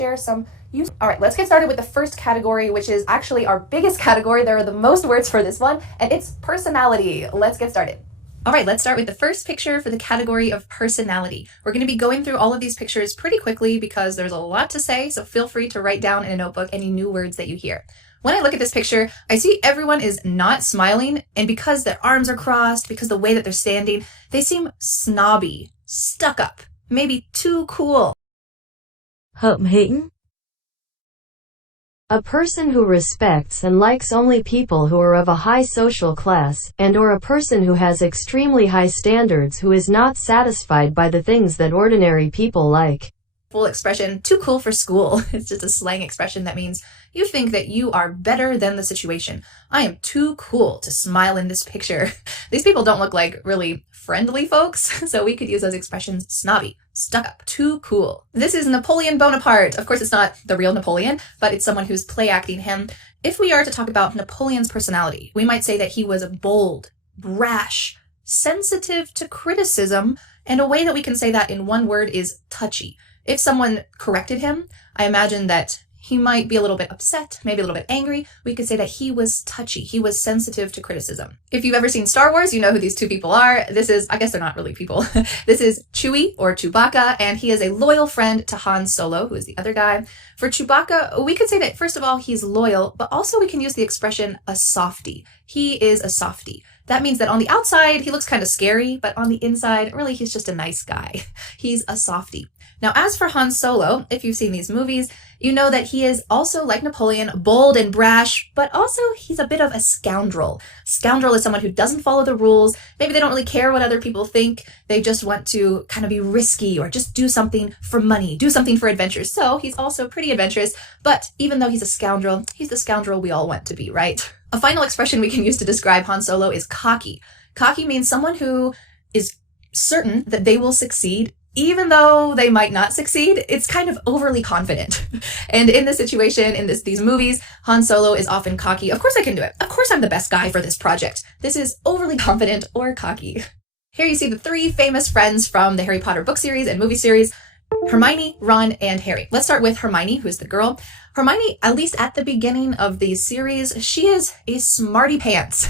share some use. All right, let's get started with the first category, which is actually our biggest category. There are the most words for this one, and it's personality. Let's get started. All right, let's start with the first picture for the category of personality. We're going to be going through all of these pictures pretty quickly because there's a lot to say, so feel free to write down in a notebook any new words that you hear. When I look at this picture, I see everyone is not smiling, and because their arms are crossed, because the way that they're standing, they seem snobby, stuck up, maybe too cool. Hợm hĩnh. A person who respects and likes only people who are of a high social class, and/or a person who has extremely high standards who is not satisfied by the things that ordinary people like. Full expression, too cool for school. It's just a slang expression that means you think that you are better than the situation. I am too cool to smile in this picture. These people don't look like really friendly folks, so we could use those expressions: snobby, stuck up, too cool. This is Napoleon Bonaparte. Of course, it's not the real Napoleon, but it's someone who's play acting him. If we are to talk about Napoleon's personality, we might say that he was bold, brash, sensitive to criticism, and a way that we can say that in one word is touchy. If someone corrected him, I imagine that he might be a little bit upset, maybe a little bit angry. We could say that he was touchy. He was sensitive to criticism. If you've ever seen Star Wars, you know who these two people are. This is, I guess they're not really people. This is Chewie, or Chewbacca, and he is a loyal friend to Han Solo, who is the other guy. For Chewbacca, we could say that, first of all, he's loyal, but also we can use the expression a softie. He is a softie. That means that on the outside, he looks kind of scary, but on the inside, really, he's just a nice guy. He's a softie. Now, as for Han Solo, if you've seen these movies, you know that he is also, like Napoleon, bold and brash, but also he's a bit of a scoundrel. Scoundrel is someone who doesn't follow the rules. Maybe they don't really care what other people think. They just want to kind of be risky or just do something for money, do something for adventure. So he's also pretty adventurous, but even though he's a scoundrel, he's the scoundrel we all want to be, right? A final expression we can use to describe Han Solo is cocky. Cocky means someone who is certain that they will succeed even though they might not succeed. It's kind of overly confident. And in this situation, in these movies, Han Solo is often cocky. Of course I can do it. Of course I'm the best guy for this project. This is overly confident or cocky. Here you see the three famous friends from the Harry Potter book series and movie series: Hermione, Ron, and Harry. Let's start with Hermione, who's the girl. Hermione, at least at the beginning of these series, she is a smarty pants.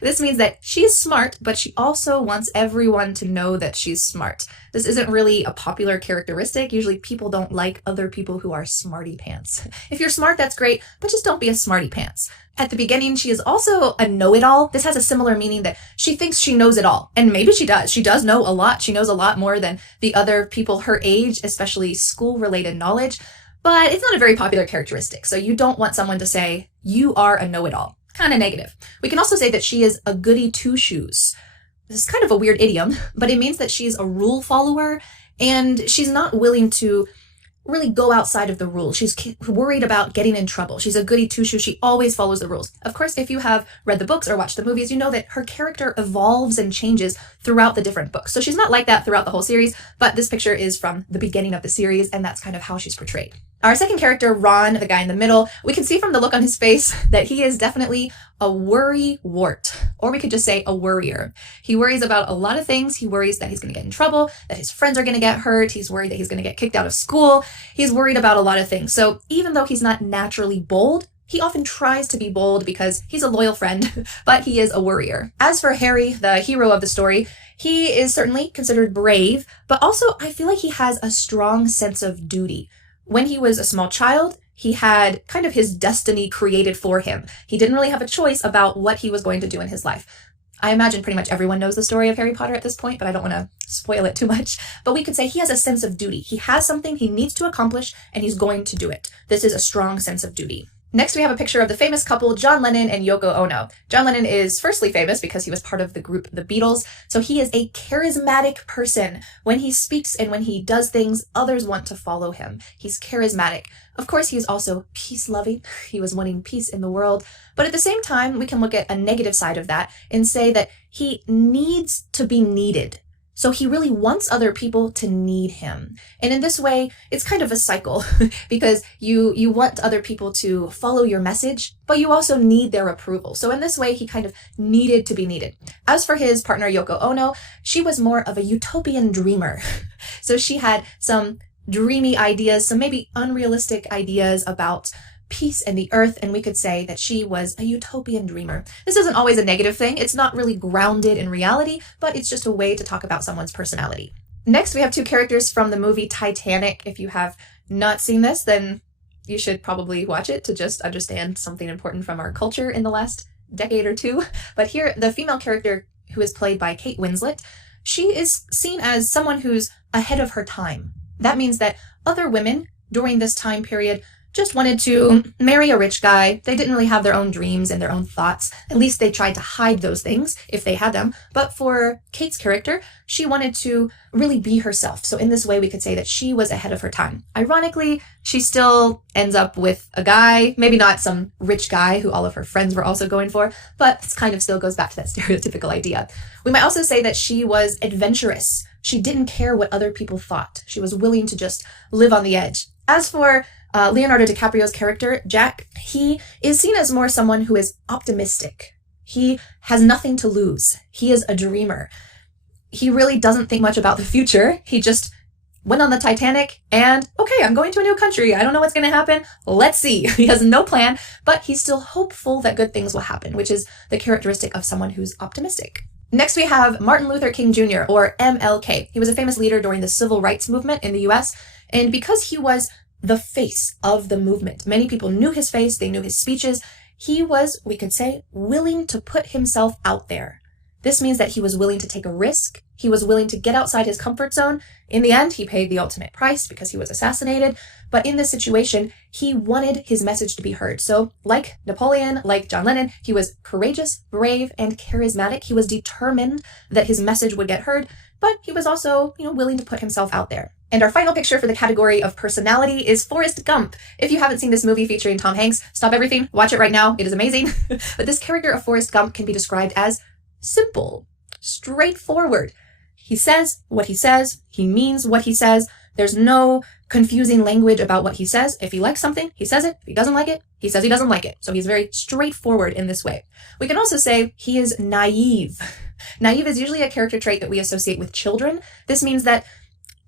This means that she is smart, but she also wants everyone to know that she's smart. This isn't really a popular characteristic. Usually people don't like other people who are smarty pants. If you're smart, that's great, but just don't be a smarty pants. At the beginning, she is also a know-it-all. This has a similar meaning that she thinks she knows it all. And maybe she does. She does know a lot. She knows a lot more than the other people her age, especially school-related knowledge. But it's not a very popular characteristic. So you don't want someone to say, you are a know-it-all. Kind of negative. We can also say that she is a goody two-shoes. This is kind of a weird idiom, but it means that she's a rule follower and she's not willing to really go outside of the rules. She's worried about getting in trouble. She's a goody two-shoes. She always follows the rules. Of course, if you have read the books or watched the movies, you know that her character evolves and changes throughout the different books. So she's not like that throughout the whole series, but this picture is from the beginning of the series, and that's kind of how she's portrayed. Our second character, Ron, the guy in the middle, we can see from the look on his face that he is definitely a worry-wart, or we could just say a worrier. He worries about a lot of things. He worries that he's going to get in trouble, that his friends are going to get hurt. He's worried that he's going to get kicked out of school. He's worried about a lot of things. So even though he's not naturally bold, he often tries to be bold because he's a loyal friend, but he is a worrier. As for Harry, the hero of the story, he is certainly considered brave, but also I feel like he has a strong sense of duty. When he was a small child, he had kind of his destiny created for him. He didn't really have a choice about what he was going to do in his life. I imagine pretty much everyone knows the story of Harry Potter at this point, but I don't want to spoil it too much. But we could say he has a sense of duty. He has something he needs to accomplish, and he's going to do it. This is a strong sense of duty. Next, we have a picture of the famous couple, John Lennon and Yoko Ono. John Lennon is firstly famous because he was part of the group The Beatles, so he is a charismatic person. When he speaks and when he does things, others want to follow him. He's charismatic. Of course, he is also peace-loving. He was wanting peace in the world. But at the same time, we can look at a negative side of that and say that he needs to be needed. So he really wants other people to need him. And in this way, it's kind of a cycle because you want other people to follow your message, but you also need their approval. So in this way, he kind of needed to be needed. As for his partner, Yoko Ono, she was more of a utopian dreamer. So she had some dreamy ideas, some maybe unrealistic ideas about peace and the earth, and we could say that she was a utopian dreamer. This isn't always a negative thing. It's not really grounded in reality, but it's just a way to talk about someone's personality. Next, we have two characters from the movie Titanic. If you have not seen this, then you should probably watch it to just understand something important from our culture in the last decade or two. But here, the female character, who is played by Kate Winslet, she is seen as someone who's ahead of her time. That means that other women during this time period just wanted to marry a rich guy. They didn't really have their own dreams and their own thoughts. At least they tried to hide those things if they had them. But for Kate's character, she wanted to really be herself. So in this way, we could say that she was ahead of her time. Ironically, she still ends up with a guy, maybe not some rich guy who all of her friends were also going for, but this kind of still goes back to that stereotypical idea. We might also say that she was adventurous. She didn't care what other people thought. She was willing to just live on the edge. As for Leonardo DiCaprio's character, Jack, he is seen as more someone who is optimistic. He has nothing to lose. He is a dreamer. He really doesn't think much about the future. He just went on the Titanic and, okay, I'm going to a new country. I don't know what's going to happen. Let's see. He has no plan, but he's still hopeful that good things will happen, which is the characteristic of someone who's optimistic. Next, we have Martin Luther King Jr., or MLK. He was a famous leader during the civil rights movement in the US, and because he was the face of the movement, many people knew his face, they knew his speeches. He was, we could say, willing to put himself out there. This means that he was willing to take a risk. He was willing to get outside his comfort zone. In the end, he paid the ultimate price because he was assassinated. But in this situation, he wanted his message to be heard. So like Napoleon, like John Lennon, he was courageous, brave, and charismatic. He was determined that his message would get heard, but he was also, willing to put himself out there. And our final picture for the category of personality is Forrest Gump. If you haven't seen this movie featuring Tom Hanks, stop everything, watch it right now. It is amazing. But this character of Forrest Gump can be described as simple, straightforward. He says what he says. He means what he says. There's no confusing language about what he says. If he likes something, he says it. If he doesn't like it, he says he doesn't like it. So he's very straightforward in this way. We can also say he is naive. Naive is usually a character trait that we associate with children. This means that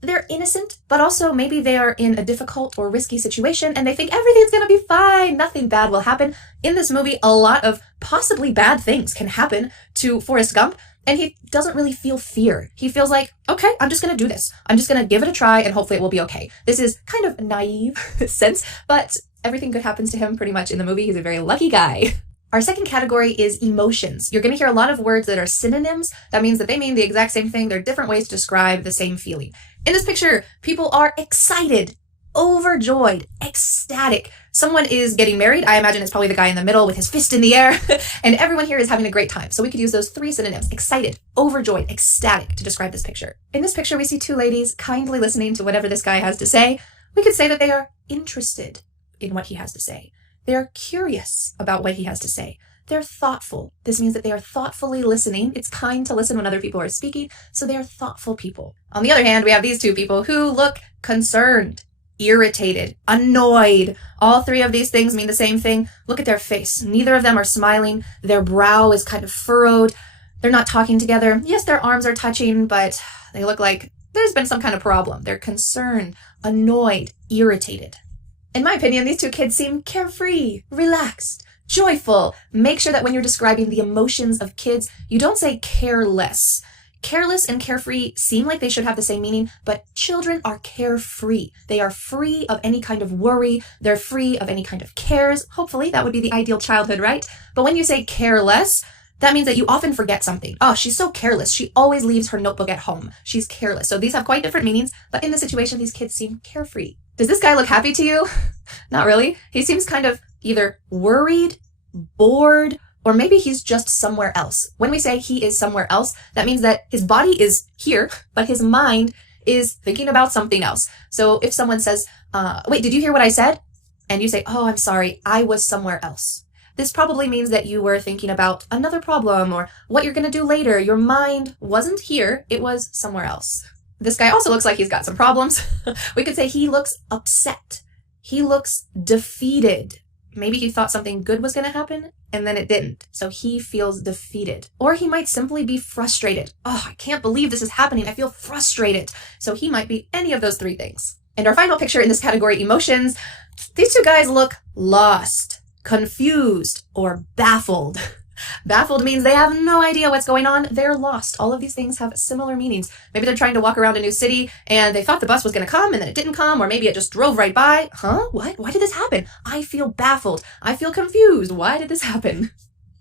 they're innocent, but also maybe they are in a difficult or risky situation and they think everything's going to be fine. Nothing bad will happen. In this movie, a lot of possibly bad things can happen to Forrest Gump, and he doesn't really feel fear. He feels like, okay, I'm just going to do this. I'm just going to give it a try and hopefully it will be okay. This is kind of naive sense, but everything good happens to him pretty much in the movie. He's a very lucky guy. Our second category is emotions. You're going to hear a lot of words that are synonyms. That means that they mean the exact same thing. They're different ways to describe the same feeling. In this picture, people are excited, overjoyed, ecstatic. Someone is getting married. I imagine it's probably the guy in the middle with his fist in the air. And everyone here is having a great time. So we could use those three synonyms: excited, overjoyed, ecstatic, to describe this picture. In this picture, we see two ladies kindly listening to whatever this guy has to say. We could say that they are interested in what he has to say. They're curious about what he has to say. They're thoughtful. This means that they are thoughtfully listening. It's kind to listen when other people are speaking, so they are thoughtful people. On the other hand, we have these two people who look concerned, irritated, annoyed. All three of these things mean the same thing. Look at their face. Neither of them are smiling. Their brow is kind of furrowed. They're not talking together. Yes, their arms are touching, but they look like there's been some kind of problem. They're concerned, annoyed, irritated. In my opinion, these two kids seem carefree, relaxed, joyful. Make sure that when you're describing the emotions of kids, you don't say careless. Careless and carefree seem like they should have the same meaning, but children are carefree. They are free of any kind of worry. They're free of any kind of cares. Hopefully, that would be the ideal childhood, right? But when you say careless, that means that you often forget something. Oh, she's so careless. She always leaves her notebook at home. She's careless. So these have quite different meanings, but in this situation, these kids seem carefree. Does this guy look happy to you? Not really. He seems kind of either worried, bored, or maybe he's just somewhere else. When we say he is somewhere else, that means that his body is here, but his mind is thinking about something else. So if someone says, wait, did you hear what I said? And you say, oh, I'm sorry, I was somewhere else. This probably means that you were thinking about another problem or what you're going to do later. Your mind wasn't here, it was somewhere else. This guy also looks like he's got some problems. We could say he looks upset. He looks defeated. Maybe he thought something good was going to happen and then it didn't. So he feels defeated. Or he might simply be frustrated. Oh, I can't believe this is happening. I feel frustrated. So he might be any of those three things. And our final picture in this category, emotions. These two guys look lost, confused, or baffled. Baffled means they have no idea what's going on. They're lost. All of these things have similar meanings. Maybe they're trying to walk around a new city and they thought the bus was going to come and then it didn't come, or maybe it just drove right by. Huh? What? Why did this happen? I feel baffled. I feel confused. Why did this happen?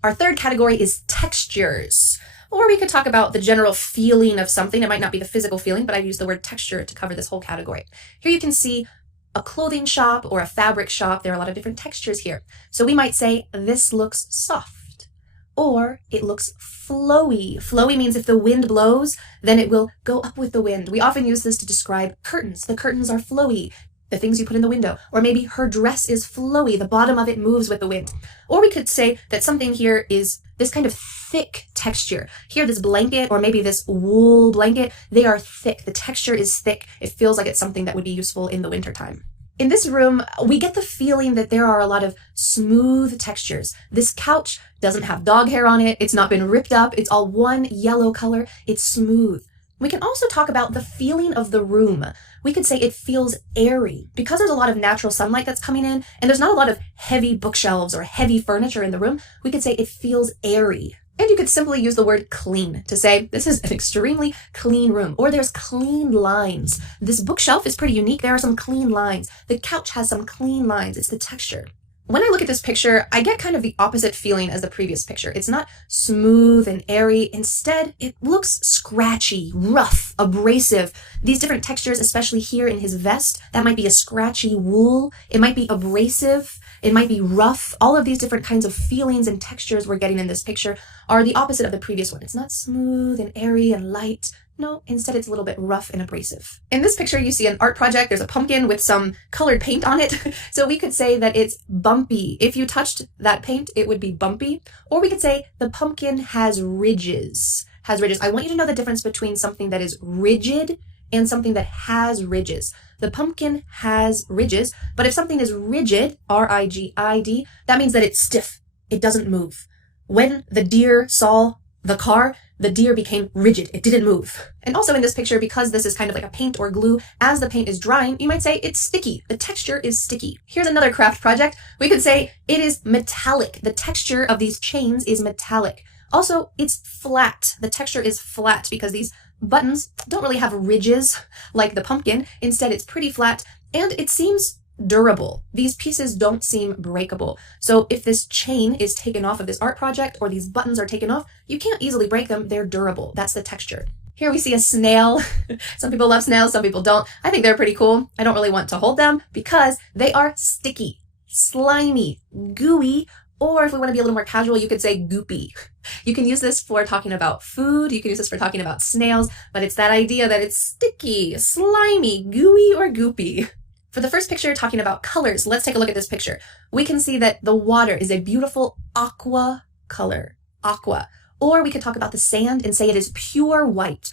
Our third category is textures. Or we could talk about the general feeling of something. It might not be the physical feeling, but I use the word texture to cover this whole category. Here you can see a clothing shop or a fabric shop. There are a lot of different textures here. So we might say, this looks soft. Or it looks flowy. Flowy means if the wind blows, then it will go up with the wind. We often use this to describe curtains. The curtains are flowy, the things you put in the window. Or maybe her dress is flowy. The bottom of it moves with the wind. Or we could say that something here is this kind of thick texture. Here, this blanket, or maybe this wool blanket, they are thick. The texture is thick. It feels like it's something that would be useful in the wintertime. In this room, we get the feeling that there are a lot of smooth textures. This couch doesn't have dog hair on it. It's not been ripped up. It's all one yellow color. It's smooth. We can also talk about the feeling of the room. We could say it feels airy because there's a lot of natural sunlight that's coming in and there's not a lot of heavy bookshelves or heavy furniture in the room. We could say it feels airy. And you could simply use the word clean to say this is an extremely clean room, or there's clean lines. This bookshelf is pretty unique. There are some clean lines. The couch has some clean lines. It's the texture. When I look at this picture, I get kind of the opposite feeling as the previous picture. It's not smooth and airy. Instead, it looks scratchy, rough, abrasive. These different textures, especially here in his vest, that might be a scratchy wool. It might be abrasive. It might be rough. All of these different kinds of feelings and textures we're getting in this picture are the opposite of the previous one. It's not smooth and airy and light. No, instead it's a little bit rough and abrasive. In this picture, you see an art project. There's a pumpkin with some colored paint on it. So we could say that it's bumpy. If you touched that paint, it would be bumpy. Or we could say the pumpkin has ridges. Has ridges. I want you to know the difference between something that is rigid and something that has ridges. The pumpkin has ridges, but if something is rigid, R-I-G-I-D, that means that it's stiff. It doesn't move. When the deer saw the car, the deer became rigid. It didn't move. And also in this picture, because this is kind of like a paint or glue, as the paint is drying, you might say it's sticky. The texture is sticky. Here's another craft project. We could say it is metallic. The texture of these chains is metallic. Also, it's flat. The texture is flat because these buttons don't really have ridges like the pumpkin. Instead, it's pretty flat and it seems durable. These pieces don't seem breakable. So if this chain is taken off of this art project or these buttons are taken off, you can't easily break them. They're durable. That's the texture. Here we see a snail. Some people love snails, some people don't. I think they're pretty cool. I don't really want to hold them because they are sticky, slimy, gooey, or if we want to be a little more casual, you could say goopy. You can use this for talking about food. You can use this for talking about snails, but it's that idea that it's sticky, slimy, gooey, or goopy. For the first picture, talking about colors, let's take a look at this picture. We can see that the water is a beautiful aqua color, aqua. Or we could talk about the sand and say it is pure white.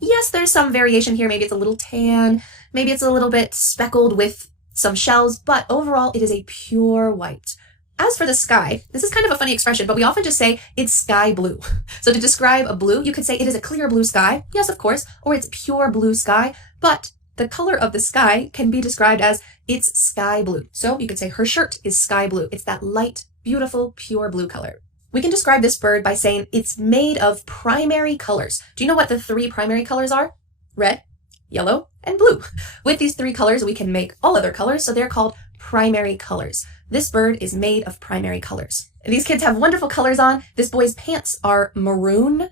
Yes, there's some variation here. Maybe it's a little tan. Maybe it's a little bit speckled with some shells, but overall it is a pure white. As for the sky, this is kind of a funny expression, but we often just say it's sky blue. So to describe a blue, you could say it is a clear blue sky. Yes, of course. Or it's pure blue sky. But the color of the sky can be described as it's sky blue. So you could say her shirt is sky blue. It's that light, beautiful, pure blue color. We can describe this bird by saying it's made of primary colors. Do you know what the three primary colors are? Red, yellow, and blue. With these three colors, we can make all other colors, so they're called primary colors. This bird is made of primary colors. And these kids have wonderful colors on. This boy's pants are maroon.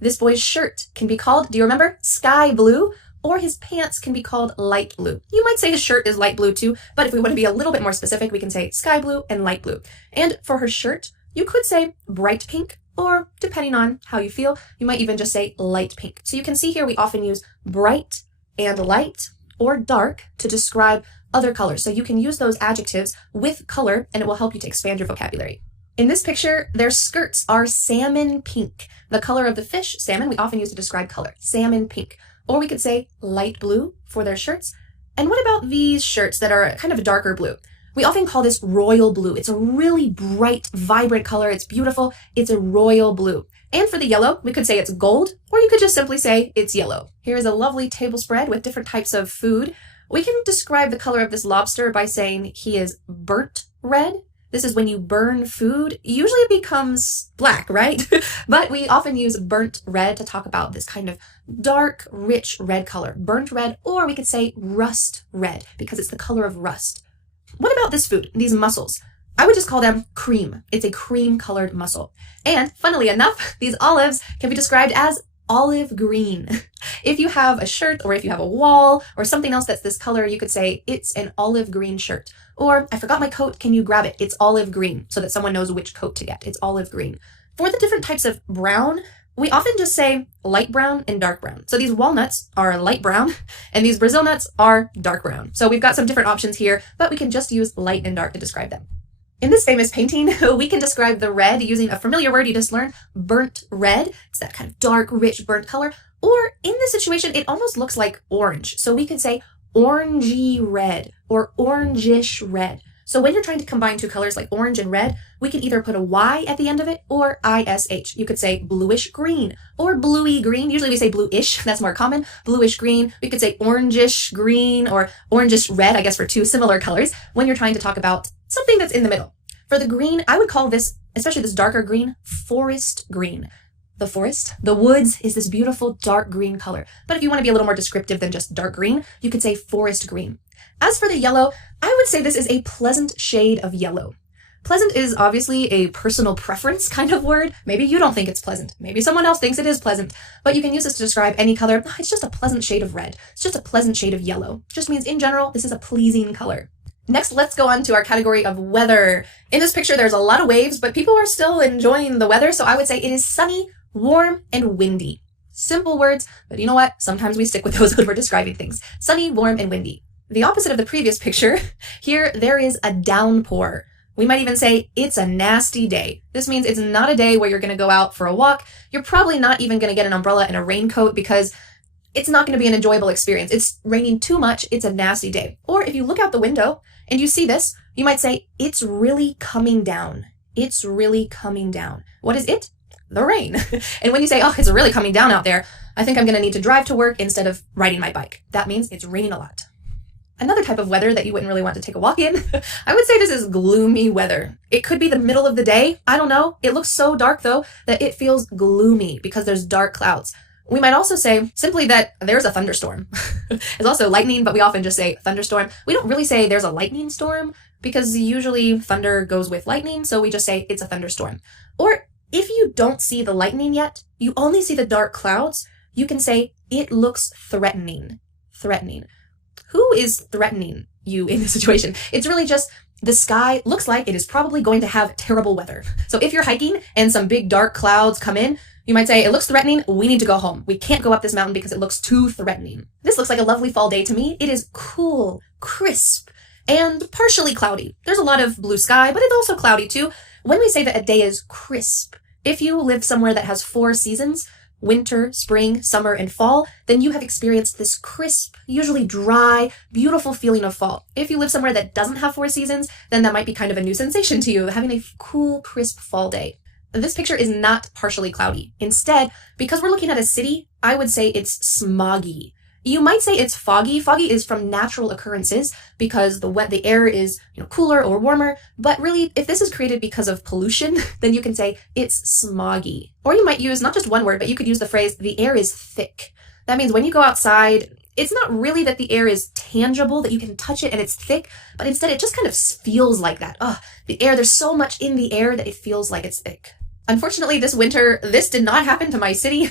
This boy's shirt can be called, do you remember, sky blue, or his pants can be called light blue. You might say his shirt is light blue too, but if we want to be a little bit more specific, we can say sky blue and light blue. And for her shirt, you could say bright pink, or depending on how you feel, you might even just say light pink. So you can see here we often use bright and light or dark to describe other colors. So you can use those adjectives with color and it will help you to expand your vocabulary. In this picture, their skirts are salmon pink. The color of the fish, salmon, we often use to describe color, salmon pink. Or we could say light blue for their shirts. And what about these shirts that are kind of a darker blue? We often call this royal blue. It's a really bright, vibrant color. It's beautiful. It's a royal blue. And for the yellow, we could say it's gold, or you could just simply say it's yellow. Here is a lovely table spread with different types of food. We can describe the color of this lobster by saying he is burnt red. This is when you burn food. Usually it becomes black, right? But we often use burnt red to talk about this kind of dark, rich red color. Burnt red, or we could say rust red because it's the color of rust. What about this food, these mussels? I would just call them cream. It's a cream-colored mussel. And funnily enough, these olives can be described as olive green. If you have a shirt or if you have a wall or something else that's this color, you could say it's an olive green shirt. Or I forgot my coat, can you grab it? It's olive green, so that someone knows which coat to get. It's olive green. For the different types of brown, we often just say light brown and dark brown. So these walnuts are light brown and these Brazil nuts are dark brown. So we've got some different options here, but we can just use light and dark to describe them. In this famous painting, we can describe the red using a familiar word you just learned, burnt red. It's that kind of dark, rich, burnt color. Or in this situation, it almost looks like orange. So we can say orangey red or orangish red. So when you're trying to combine two colors like orange and red, we can either put a Y at the end of it or ISH. You could say bluish green or bluey green. Usually we say bluish, that's more common. Bluish green. We could say orangish green or orangish red, I guess for two similar colors when you're trying to talk about something that's in the middle. For the green, I would call this, especially this darker green, forest green. The forest, the woods is this beautiful dark green color. But if you want to be a little more descriptive than just dark green, you could say forest green. As for the yellow, I would say this is a pleasant shade of yellow. Pleasant is obviously a personal preference kind of word. Maybe you don't think it's pleasant. Maybe someone else thinks it is pleasant. But you can use this to describe any color. It's just a pleasant shade of red. It's just a pleasant shade of yellow. It just means in general, this is a pleasing color. Next, let's go on to our category of weather. In this picture, there's a lot of waves, but people are still enjoying the weather. So I would say it is sunny, warm, and windy. Simple words, but you know what? Sometimes we stick with those when we're describing things. Sunny, warm, and windy. The opposite of the previous picture, here there is a downpour. We might even say it's a nasty day. This means it's not a day where you're going to go out for a walk. You're probably not even going to get an umbrella and a raincoat because it's not going to be an enjoyable experience. It's raining too much. It's a nasty day. Or if you look out the window and you see this, you might say it's really coming down. It's really coming down. What is it? The rain. And when you say, oh, it's really coming down out there, I think I'm going to need to drive to work instead of riding my bike. That means it's raining a lot. Another type of weather that you wouldn't really want to take a walk in, I would say this is gloomy weather. It could be the middle of the day. I don't know. It looks so dark though that it feels gloomy because there's dark clouds. We might also say simply that there's a thunderstorm. It's also lightning, but we often just say thunderstorm. We don't really say there's a lightning storm because usually thunder goes with lightning. So we just say it's a thunderstorm. Or if you don't see the lightning yet, you only see the dark clouds, you can say it looks threatening. Threatening. Who is threatening you in this situation? It's really just the sky looks like it is probably going to have terrible weather. So if you're hiking and some big dark clouds come in, you might say, it looks threatening, we need to go home. We can't go up this mountain because it looks too threatening. This looks like a lovely fall day to me. It is cool, crisp, and partially cloudy. There's a lot of blue sky, but it's also cloudy too. When we say that a day is crisp, if you live somewhere that has 4 seasons, winter, spring, summer, and fall, then you have experienced this crisp, usually dry, beautiful feeling of fall. If you live somewhere that doesn't have 4 seasons, then that might be kind of a new sensation to you, having a cool, crisp fall day. This picture is not partially cloudy. Instead, because we're looking at a city, I would say it's smoggy. You might say it's foggy. Foggy is from natural occurrences because the air is cooler or warmer. But really, if this is created because of pollution, then you can say it's smoggy. Or you might use not just one word, but you could use the phrase, the air is thick. That means when you go outside, it's not really that the air is tangible, that you can touch it and it's thick, but instead it just kind of feels like that. The air, there's so much in the air that it feels like it's thick. Unfortunately, this winter, this did not happen to my city.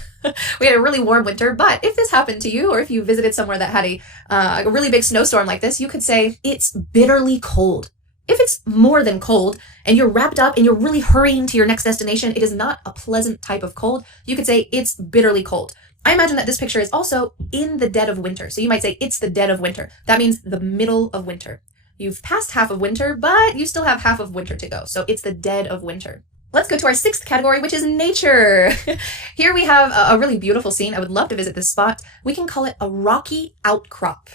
We had a really warm winter, but if this happened to you, or if you visited somewhere that had a really big snowstorm like this, you could say it's bitterly cold. If it's more than cold, and you're wrapped up and you're really hurrying to your next destination, it is not a pleasant type of cold. You could say it's bitterly cold. I imagine that this picture is also in the dead of winter. So you might say it's the dead of winter. That means the middle of winter. You've passed half of winter, but you still have half of winter to go. So it's the dead of winter. Let's go to our 6th category, which is nature. Here we have a really beautiful scene. I would love to visit this spot. We can call it a rocky outcrop.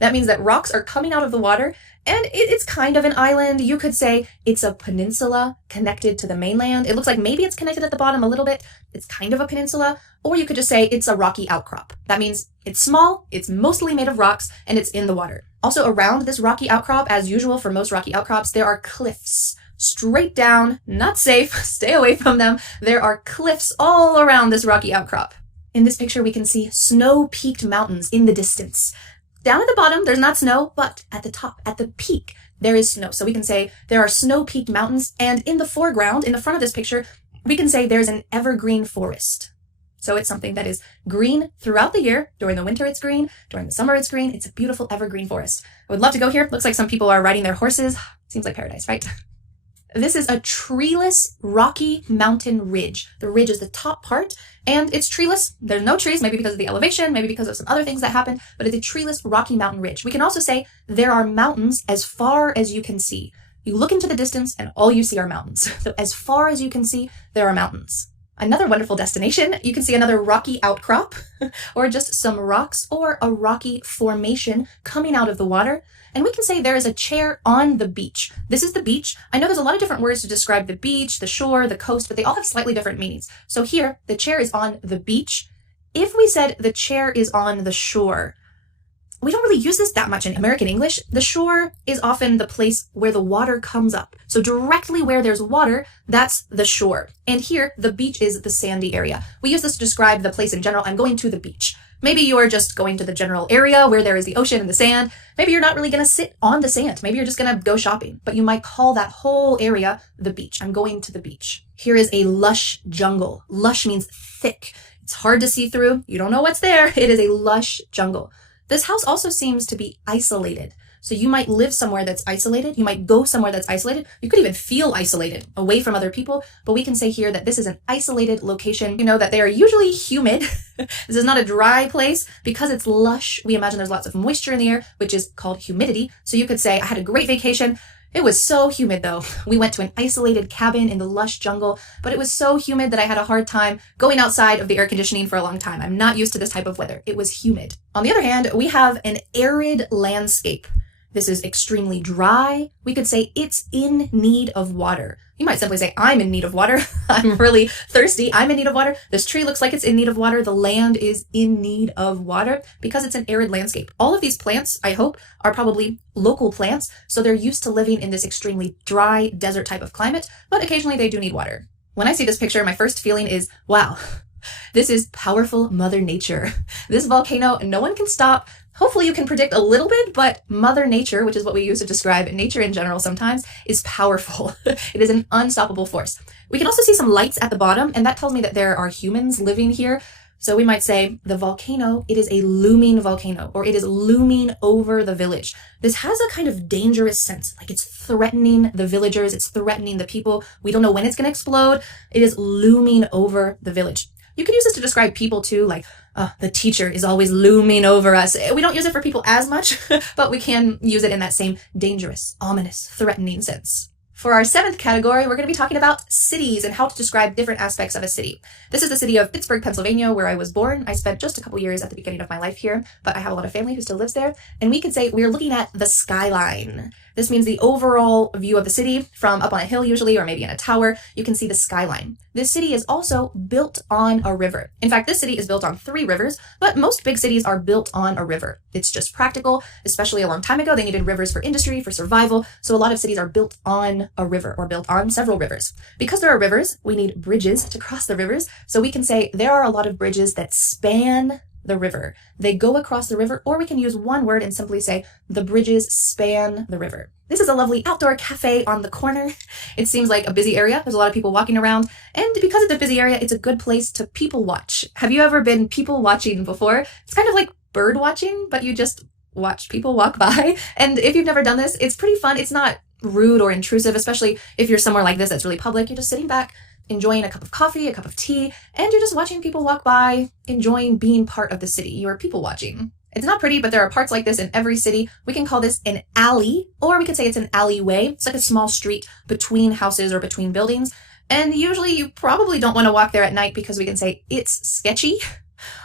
That means that rocks are coming out of the water And it's kind of an island. You could say it's a peninsula connected to the mainland. It looks like maybe it's connected at the bottom a little bit. It's kind of a peninsula. Or you could just say it's a rocky outcrop. That means it's small, it's mostly made of rocks, and it's in the water. Also around this rocky outcrop, as usual for most rocky outcrops, there are cliffs. Straight down, not safe, stay away from them. There are cliffs all around this rocky outcrop. In this picture, we can see snow-peaked mountains in the distance. Down at the bottom, there's not snow, but at the top, at the peak, there is snow. So we can say there are snow-peaked mountains, and in the foreground, in the front of this picture, we can say there's an evergreen forest. So it's something that is green throughout the year. During the winter, it's green. During the summer, it's green. It's a beautiful evergreen forest. I would love to go here. Looks like some people are riding their horses. Seems like paradise, right? This is a treeless, rocky mountain ridge. The ridge is the top part, and it's treeless. There's no trees, maybe because of the elevation, maybe because of some other things that happen, but it's a treeless, rocky mountain ridge. We can also say there are mountains as far as you can see. You look into the distance, and all you see are mountains. So as far as you can see, there are mountains. Another wonderful destination, you can see another rocky outcrop, or just some rocks, or a rocky formation coming out of the water. And we can say there is a chair on the beach. This is the beach. I know there's a lot of different words to describe the beach, the shore, the coast, but they all have slightly different meanings. So here, the chair is on the beach. If we said the chair is on the shore, we don't really use this that much in American English. The shore is often the place where the water comes up. So directly where there's water, that's the shore. And here, the beach is the sandy area. We use this to describe the place in general. I'm going to the beach. Maybe you're just going to the general area where there is the ocean and the sand. Maybe you're not really going to sit on the sand. Maybe you're just going to go shopping, but you might call that whole area the beach. I'm going to the beach. Here is a lush jungle. Lush means thick. It's hard to see through. You don't know what's there. It is a lush jungle. This house also seems to be isolated. So you might live somewhere that's isolated. You might go somewhere that's isolated. You could even feel isolated away from other people. But we can say here that this is an isolated location. You know that they are usually humid. This is not a dry place. Because it's lush, we imagine there's lots of moisture in the air, which is called humidity. So you could say, I had a great vacation. It was so humid though. We went to an isolated cabin in the lush jungle, but it was so humid that I had a hard time going outside of the air conditioning for a long time. I'm not used to this type of weather. It was humid. On the other hand, we have an arid landscape. This is extremely dry. We could say it's in need of water. You might simply say, I'm in need of water. I'm really thirsty. I'm in need of water. This tree looks like it's in need of water. The land is in need of water because it's an arid landscape. All of these plants, I hope, are probably local plants. So they're used to living in this extremely dry desert type of climate, but occasionally they do need water. When I see this picture, my first feeling is, wow, this is powerful Mother Nature. This volcano, no one can stop. Hopefully you can predict a little bit, but Mother Nature, which is what we use to describe nature in general sometimes, is powerful. It is an unstoppable force. We can also see some lights at the bottom, and that tells me that there are humans living here. So we might say the volcano, it is a looming volcano, or it is looming over the village. This has a kind of dangerous sense, like it's threatening the villagers, it's threatening the people. We don't know when it's going to explode. It is looming over the village. You can use this to describe people too, like the teacher is always looming over us. We don't use it for people as much, but we can use it in that same dangerous, ominous, threatening sense. For our seventh category, we're going to be talking about cities and how to describe different aspects of a city. This is the city of Pittsburgh, Pennsylvania, where I was born. I spent just a couple years at the beginning of my life here, but I have a lot of family who still lives there. And we could say we're looking at the skyline. This means the overall view of the city from up on a hill usually, or maybe in a tower. You can see the skyline. This city is also built on a river. In fact, this city is built on 3 rivers, but most big cities are built on a river. It's just practical, especially a long time ago. They needed rivers for industry, for survival. So a lot of cities are built on a river or built on several rivers. Because there are rivers, we need bridges to cross the rivers. So we can say there are a lot of bridges that span the river. They go across the river, or we can use one word and simply say the bridges span the river. This is a lovely outdoor cafe on the corner. It seems like a busy area. There's a lot of people walking around, and because it's a busy area, it's a good place to people watch. Have you ever been people watching before? It's kind of like bird watching, but you just watch people walk by. And if you've never done this, it's pretty fun. It's not rude or intrusive, especially if you're somewhere like this that's really public. You're just sitting back, enjoying a cup of coffee, a cup of tea, and you're just watching people walk by, enjoying being part of the city. You are people watching. It's not pretty, but there are parts like this in every city. We can call this an alley, or we could say it's an alleyway. It's like a small street between houses or between buildings. And usually you probably don't want to walk there at night because we can say it's sketchy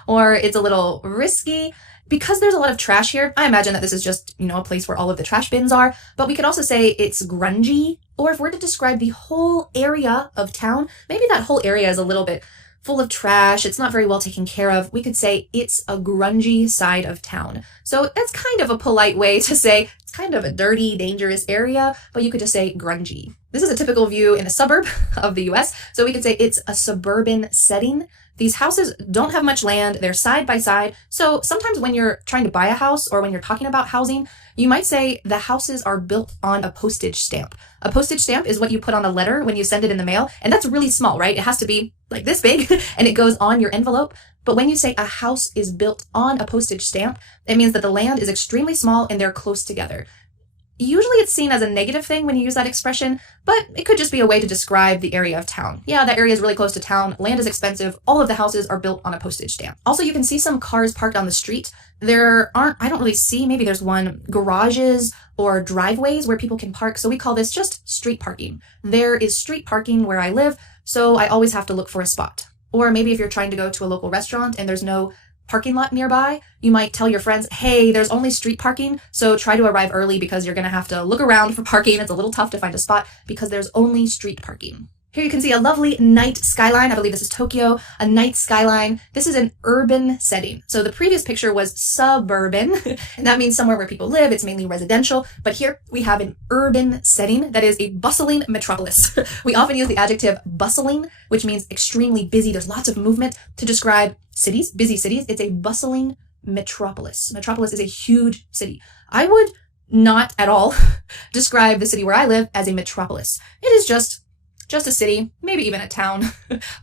or it's a little risky. Because there's a lot of trash here, I imagine that this is just, a place where all of the trash bins are, but we could also say it's grungy, or if we're to describe the whole area of town, maybe that whole area is a little bit full of trash, it's not very well taken care of, we could say it's a grungy side of town. So that's kind of a polite way to say it's kind of a dirty, dangerous area, but you could just say grungy. This is a typical view in a suburb of the US, so we could say it's a suburban setting. These houses don't have much land, they're side by side, so sometimes when you're trying to buy a house or when you're talking about housing, you might say the houses are built on a postage stamp. A postage stamp is what you put on a letter when you send it in the mail, and that's really small, right? It has to be like this big, and it goes on your envelope. But when you say a house is built on a postage stamp, it means that the land is extremely small and they're close together. Usually it's seen as a negative thing when you use that expression, but it could just be a way to describe the area of town. Yeah, that area is really close to town, land is expensive, all of the houses are built on a postage stamp. Also, you can see some cars parked on the street. There aren't, I don't really see, maybe there's one, garages or driveways where people can park, so we call this just street parking. There is street parking where I live, so I always have to look for a spot. Or maybe if you're trying to go to a local restaurant and there's no parking lot nearby, you might tell your friends, hey, there's only street parking, so try to arrive early because you're going to have to look around for parking. It's a little tough to find a spot because there's only street parking. Here you can see a lovely night skyline. I believe this is Tokyo, a night skyline. This is an urban setting. So the previous picture was suburban, and that means somewhere where people live. It's mainly residential, but here we have an urban setting that is a bustling metropolis. We often use the adjective bustling, which means extremely busy. There's lots of movement to describe cities, busy cities. It's a bustling metropolis. Metropolis is a huge city. I would not at all describe the city where I live as a metropolis. It is just a city, maybe even a town.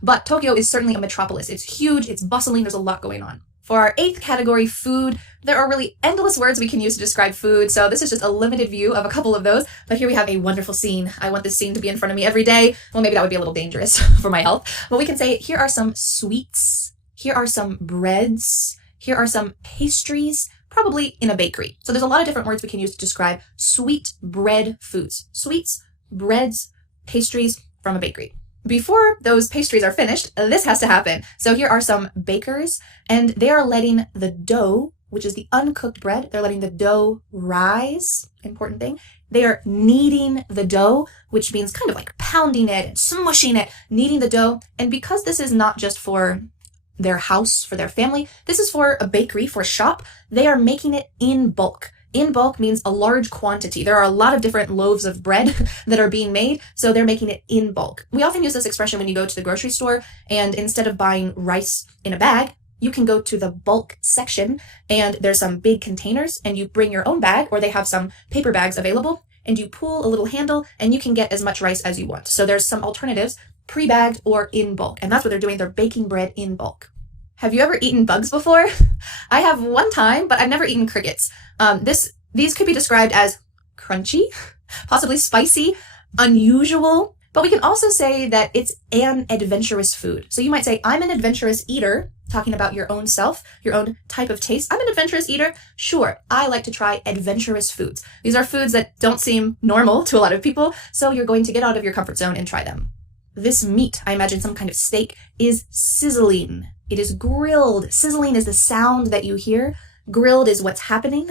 But Tokyo is certainly a metropolis. It's huge, it's bustling, there's a lot going on. For our 8th category, food, there are really endless words we can use to describe food, so this is just a limited view of a couple of those. But here we have a wonderful scene. I want this scene to be in front of me every day. Well, maybe that would be a little dangerous for my health. But we can say, here are some sweets, here are some breads, here are some pastries, probably in a bakery. So there's a lot of different words we can use to describe sweet bread foods. Sweets, breads, pastries, from a bakery. Before those pastries are finished, this has to happen. So here are some bakers, and they are letting the dough, which is the uncooked bread, they're letting the dough rise, important thing. They are kneading the dough, which means kind of like pounding it and smushing it, kneading the dough. And because this is not just for their house, for their family, this is for a bakery, for a shop, they are making it in bulk. In bulk means a large quantity. There are a lot of different loaves of bread that are being made, so they're making it in bulk. We often use this expression when you go to the grocery store, and instead of buying rice in a bag, you can go to the bulk section, and there's some big containers, and you bring your own bag, or they have some paper bags available, and you pull a little handle, and you can get as much rice as you want. So there's some alternatives, pre-bagged or in bulk, and that's what they're doing. They're baking bread in bulk. Have you ever eaten bugs before? I have one time, but I've never eaten crickets. These could be described as crunchy, possibly spicy, unusual, but we can also say that it's an adventurous food. So you might say, I'm an adventurous eater, talking about your own self, your own type of taste. I'm an adventurous eater. Sure, I like to try adventurous foods. These are foods that don't seem normal to a lot of people, so you're going to get out of your comfort zone and try them. This meat, I imagine some kind of steak, is sizzling. It is grilled. Sizzling is the sound that you hear. Grilled is what's happening.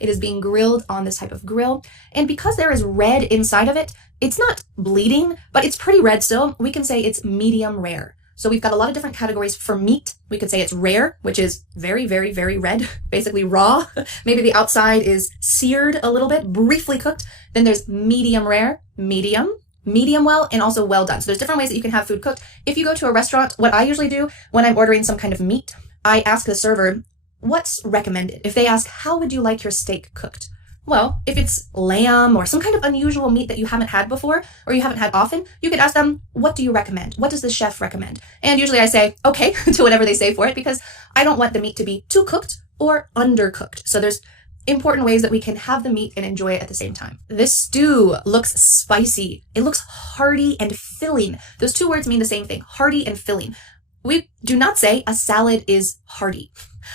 It is being grilled on this type of grill. And because there is red inside of it, it's not bleeding, but it's pretty red still. We can say it's medium rare. So we've got a lot of different categories for meat. We could say it's rare, which is very, very, very red, basically raw. Maybe the outside is seared a little bit, briefly cooked. Then there's medium rare, medium well, and also well done. So there's different ways that you can have food cooked. If you go to a restaurant, what I usually do when I'm ordering some kind of meat, I ask the server, what's recommended? If they ask, how would you like your steak cooked? Well, if it's lamb or some kind of unusual meat that you haven't had before or you haven't had often, you could ask them, what do you recommend? What does the chef recommend? And usually I say, okay, to whatever they say for it, because I don't want the meat to be too cooked or undercooked. So there's important ways that we can have the meat and enjoy it at the same time. This stew looks spicy. It looks hearty and filling. Those two words mean the same thing, hearty and filling. We do not say a salad is hearty.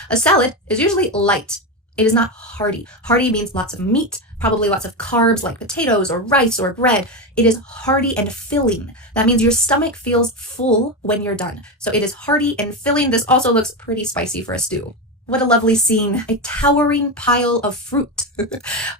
A salad is usually light. It is not hearty. Hearty means lots of meat, probably lots of carbs like potatoes or rice or bread. It is hearty and filling. That means your stomach feels full when you're done. So it is hearty and filling. This also looks pretty spicy for a stew. What a lovely scene, a towering pile of fruit.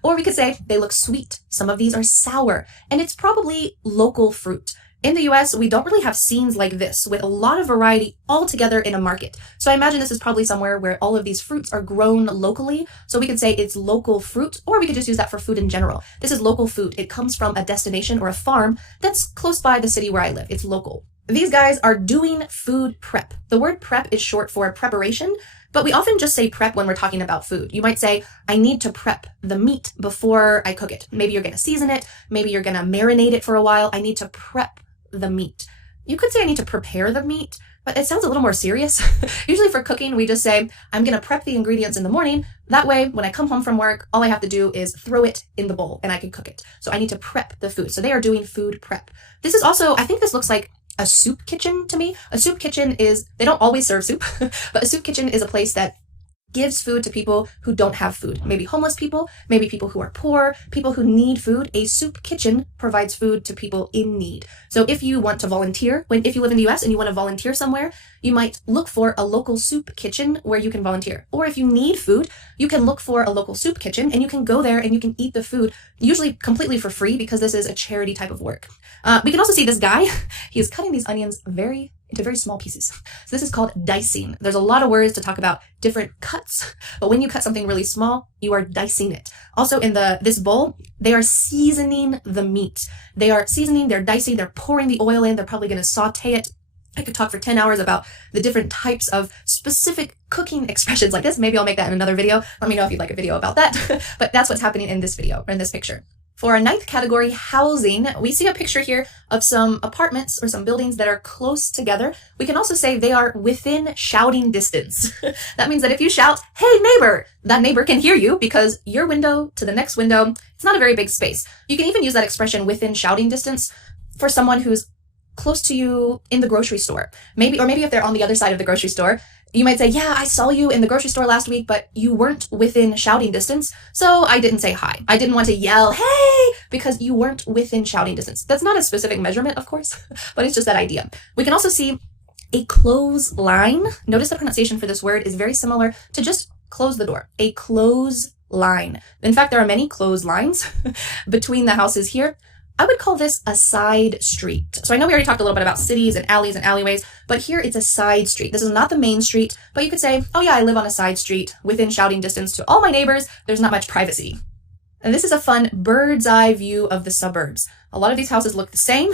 Or we could say they look sweet. Some of these are sour, and it's probably local fruit. In the US, we don't really have scenes like this with a lot of variety all together in a market. So I imagine this is probably somewhere where all of these fruits are grown locally. So we could say it's local fruit, or we could just use that for food in general. This is local food. It comes from a destination or a farm that's close by the city where I live. It's local. These guys are doing food prep. The word prep is short for preparation, but we often just say prep when we're talking about food. You might say, I need to prep the meat before I cook it. Maybe you're going to season it. Maybe you're going to marinate it for a while. I need to prep the meat. You could say I need to prepare the meat, but it sounds a little more serious. Usually for cooking, we just say, I'm going to prep the ingredients in the morning. That way, when I come home from work, all I have to do is throw it in the bowl and I can cook it. So I need to prep the food. So they are doing food prep. This is also, I think this looks like a soup kitchen to me. A soup kitchen is, they don't always serve soup, but a soup kitchen is a place that gives food to people who don't have food. Maybe homeless people, maybe people who are poor, people who need food. A soup kitchen provides food to people in need. So if you want to volunteer, if you live in the US and you want to volunteer somewhere, you might look for a local soup kitchen where you can volunteer. Or if you need food, you can look for a local soup kitchen and you can go there and you can eat the food, usually completely for free because this is a charity type of work. We can also see this guy. He is cutting these onions into very small pieces. So this is called dicing. There's a lot of words to talk about different cuts, but when you cut something really small, you are dicing it. Also in this bowl, they are seasoning the meat. They are seasoning, they're dicing, they're pouring the oil in, they're probably going to saute it. I could talk for 10 hours about the different types of specific cooking expressions like this. Maybe I'll make that in another video. Let me know if you'd like a video about that. But that's what's happening in this video, or in this picture. For our ninth category, housing, we see a picture here of some apartments or some buildings that are close together. We can also say they are within shouting distance. That means that if you shout, hey neighbor, that neighbor can hear you because your window to the next window, it's not a very big space. You can even use that expression within shouting distance for someone who's close to you in the grocery store. Maybe if they're on the other side of the grocery store, you might say, yeah, I saw you in the grocery store last week, but you weren't within shouting distance, so I didn't say hi. I didn't want to yell, hey, because you weren't within shouting distance. That's not a specific measurement, of course, but it's just that idea. We can also see a clothesline. Notice the pronunciation for this word is very similar to just close the door. A clothesline. In fact, there are many clotheslines between the houses here. I would call this a side street. So I know we already talked a little bit about cities and alleys and alleyways, but here it's a side street. This is not the main street, but you could say, oh yeah, I live on a side street within shouting distance to all my neighbors. There's not much privacy. And this is a fun bird's eye view of the suburbs. A lot of these houses look the same.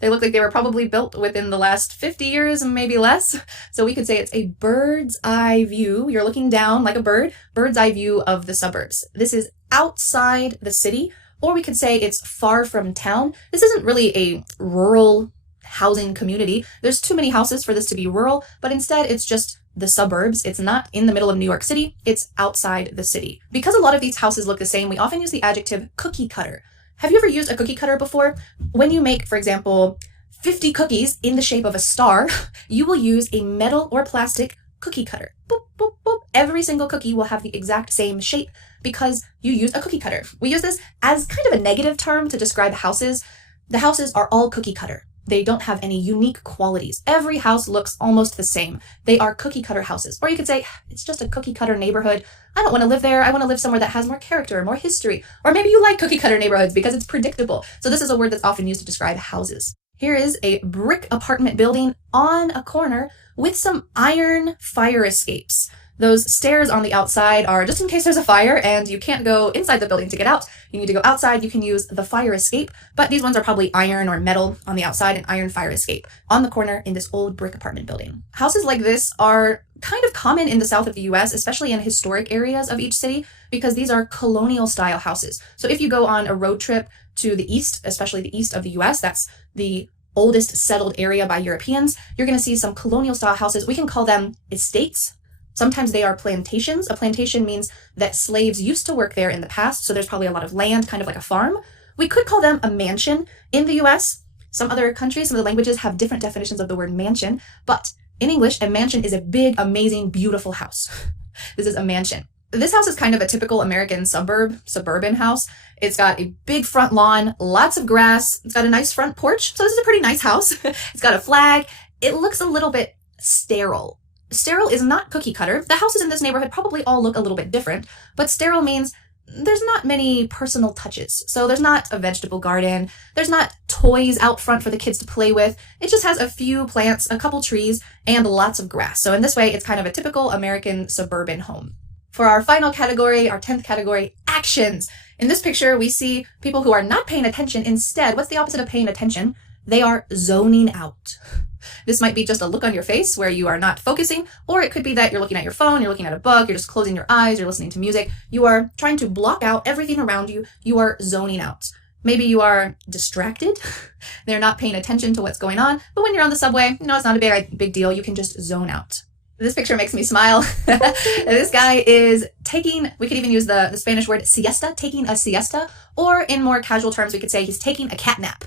They look like they were probably built within the last 50 years, maybe less. So we could say it's a bird's eye view. You're looking down like a bird's eye view of the suburbs. This is outside the city. Or we could say it's far from town. This isn't really a rural housing community. There's too many houses for this to be rural, but instead it's just the suburbs. It's not in the middle of New York City. It's outside the city. Because a lot of these houses look the same, we often use the adjective cookie cutter. Have you ever used a cookie cutter before? When you make, for example, 50 cookies in the shape of a star, you will use a metal or plastic cookie cutter. Boop, boop, boop. Every single cookie will have the exact same shape because you use a cookie cutter. We use this as kind of a negative term to describe houses. The houses are all cookie cutter. They don't have any unique qualities. Every house looks almost the same. They are cookie cutter houses. Or you could say, it's just a cookie cutter neighborhood. I don't want to live there. I want to live somewhere that has more character, more history. Or maybe you like cookie cutter neighborhoods because it's predictable. So this is a word that's often used to describe houses. Here is a brick apartment building on a corner with some iron fire escapes. Those stairs on the outside are just in case there's a fire and you can't go inside the building to get out. You need to go outside. You can use the fire escape, but these ones are probably iron or metal on the outside, an iron fire escape on the corner in this old brick apartment building. Houses like this are kind of common in the south of the US, especially in historic areas of each city, because these are colonial style houses. So if you go on a road trip to the east, especially the east of the US, that's the oldest settled area by Europeans, you're going to see some colonial style houses. We can call them estates. Sometimes they are plantations. A plantation means that slaves used to work there in the past, so there's probably a lot of land, kind of like a farm. We could call them a mansion. In the US, some other countries, some of the languages have different definitions of the word mansion, but in English, a mansion is a big, amazing, beautiful house. This is a mansion. This house is kind of a typical American suburban house. It's got a big front lawn, lots of grass. It's got a nice front porch. So this is a pretty nice house. It's got a flag. It looks a little bit sterile. Sterile is not cookie cutter. The houses in this neighborhood probably all look a little bit different, but sterile means there's not many personal touches. So there's not a vegetable garden, there's not toys out front for the kids to play with. It just has a few plants, a couple trees, and lots of grass. So in this way, it's kind of a typical American suburban home. For our final category, our 10th category, actions. In this picture, we see people who are not paying attention. Instead, what's the opposite of paying attention? They are zoning out. This might be just a look on your face where you are not focusing, or it could be that you're looking at your phone, you're looking at a book, you're just closing your eyes, you're listening to music. You are trying to block out everything around you. You are zoning out. Maybe you are distracted. They're not paying attention to what's going on. But when you're on the subway, it's not a big deal. You can just zone out. This picture makes me smile. This guy is taking, we could even use the Spanish word siesta, taking a siesta, or in more casual terms, we could say he's taking a cat nap.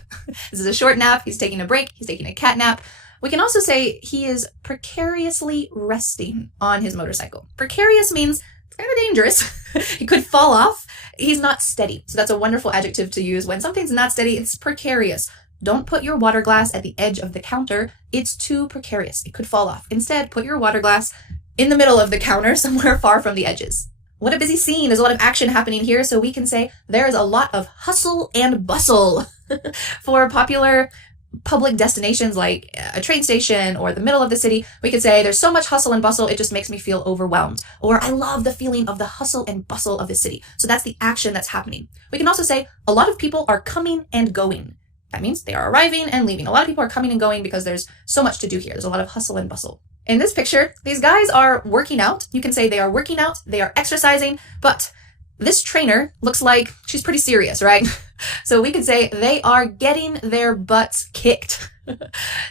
This is a short nap. He's taking a break. He's taking a cat nap. We can also say he is precariously resting on his motorcycle. Precarious means it's kind of dangerous. He could fall off. He's not steady. So that's a wonderful adjective to use. When something's not steady, it's precarious. Don't put your water glass at the edge of the counter. It's too precarious. It could fall off. Instead, put your water glass in the middle of the counter, somewhere far from the edges. What a busy scene. There's a lot of action happening here. So we can say there is a lot of hustle and bustle. For popular public destinations like a train station or the middle of the city, we could say there's so much hustle and bustle, it just makes me feel overwhelmed. Or I love the feeling of the hustle and bustle of the city. So that's the action that's happening. We can also say a lot of people are coming and going. That means they are arriving and leaving. A lot of people are coming and going because there's so much to do here. There's a lot of hustle and bustle. In this picture, these guys are working out. You can say they are working out, they are exercising, but this trainer looks like she's pretty serious, right? So we could say they are getting their butts kicked.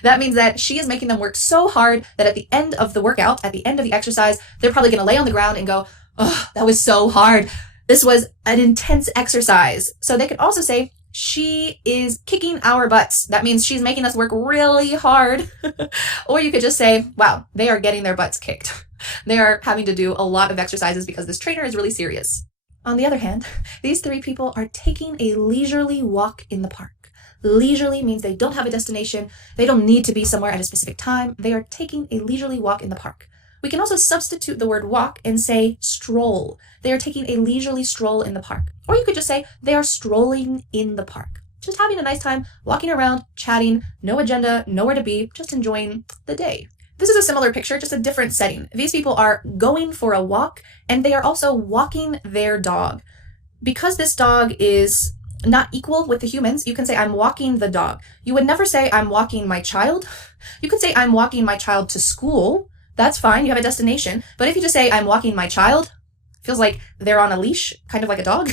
That means that she is making them work so hard that at the end of the workout, at the end of the exercise, they're probably going to lay on the ground and go, oh, that was so hard. This was an intense exercise. So they could also say, she is kicking our butts. That means she's making us work really hard. Or you could just say, wow, they are getting their butts kicked. They are having to do a lot of exercises because this trainer is really serious. On the other hand, these three people are taking a leisurely walk in the park. Leisurely means they don't have a destination. They don't need to be somewhere at a specific time. They are taking a leisurely walk in the park. We can also substitute the word walk and say stroll. They are taking a leisurely stroll in the park. Or you could just say they are strolling in the park. Just having a nice time, walking around, chatting, no agenda, nowhere to be, just enjoying the day. This is a similar picture, just a different setting. These people are going for a walk, and they are also walking their dog. Because this dog is not equal with the humans, you can say, I'm walking the dog. You would never say, I'm walking my child. You could say, I'm walking my child to school. That's fine, you have a destination. But if you just say, I'm walking my child, feels like they're on a leash, kind of like a dog.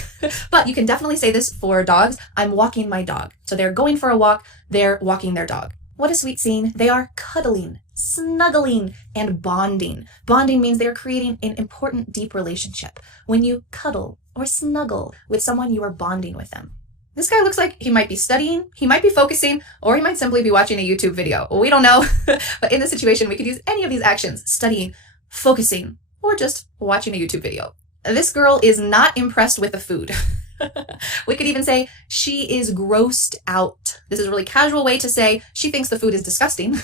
But you can definitely say this for dogs, I'm walking my dog. So they're going for a walk, they're walking their dog. What a sweet scene. They are cuddling, snuggling, and bonding. Bonding means they are creating an important, deep relationship. When you cuddle or snuggle with someone, you are bonding with them. This guy looks like he might be studying, he might be focusing, or he might simply be watching a YouTube video. We don't know. But in this situation, we could use any of these actions: studying, focusing, or just watching a YouTube video. This girl is not impressed with the food. We could even say she is grossed out. This is a really casual way to say she thinks the food is disgusting.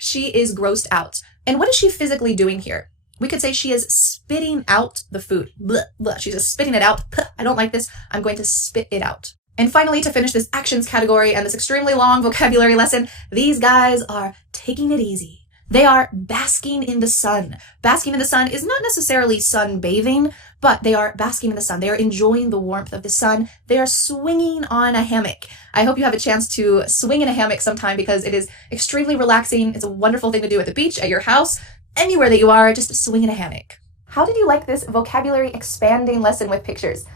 She is grossed out. And what is she physically doing here? We could say she is spitting out the food. Blah, blah. She's just spitting it out. I don't like this. I'm going to spit it out. And finally, to finish this actions category and this extremely long vocabulary lesson, these guys are taking it easy. They are basking in the sun. Basking in the sun is not necessarily sunbathing, but they are basking in the sun. They are enjoying the warmth of the sun. They are swinging on a hammock. I hope you have a chance to swing in a hammock sometime because it is extremely relaxing. It's a wonderful thing to do at the beach, at your house, anywhere that you are, just swing in a hammock. How did you like this vocabulary expanding lesson with pictures?